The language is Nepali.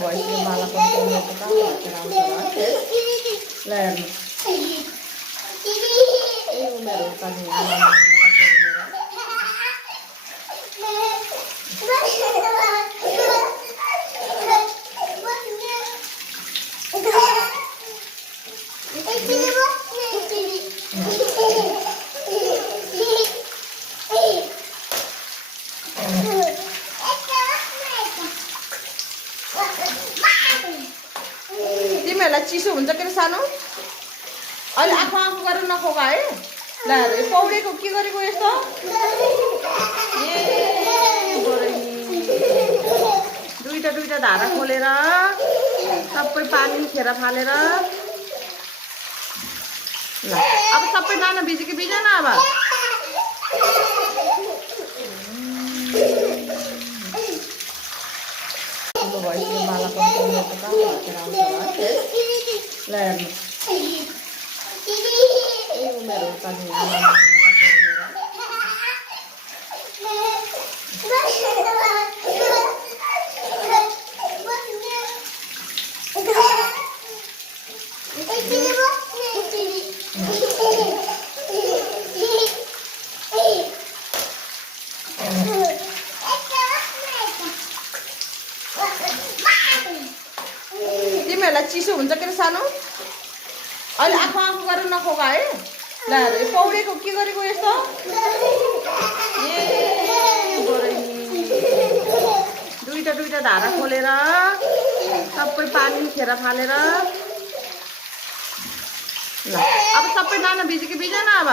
भैँसीको माला पनि उनीहरूको कहाँ भएर आउँछ होला है। ल हेर्नु ए उमेर हो त नि आमा तिमीहरूलाई चिसो हुन्छ के सानो अहिले आँखा आँखा गरेर नखोगा है। ल हेर पौडेको के गरेको यस्तो ए बरैनी दुईटा धारा खोलेर सबै पानी खेर फालेर ल अब सबै दाना भिज्यो कि भिजेन अब भैँसीको माला पनि उनीहरूको कहाँ भएर आउँछ होला है। ल हेर्नु ए उमेर हो त नि आमा तिमीहरूलाई चिसो हुन्छ के सानो अहिले आँखा आँखा गरेर नखोगा है। ल हेर पौडेको के गरेको यस्तो ए बरैनी दुईटा धारा खोलेर सबै पानी खेर फालेर ल अब सबै दाना भिज्यो कि भिजेन अब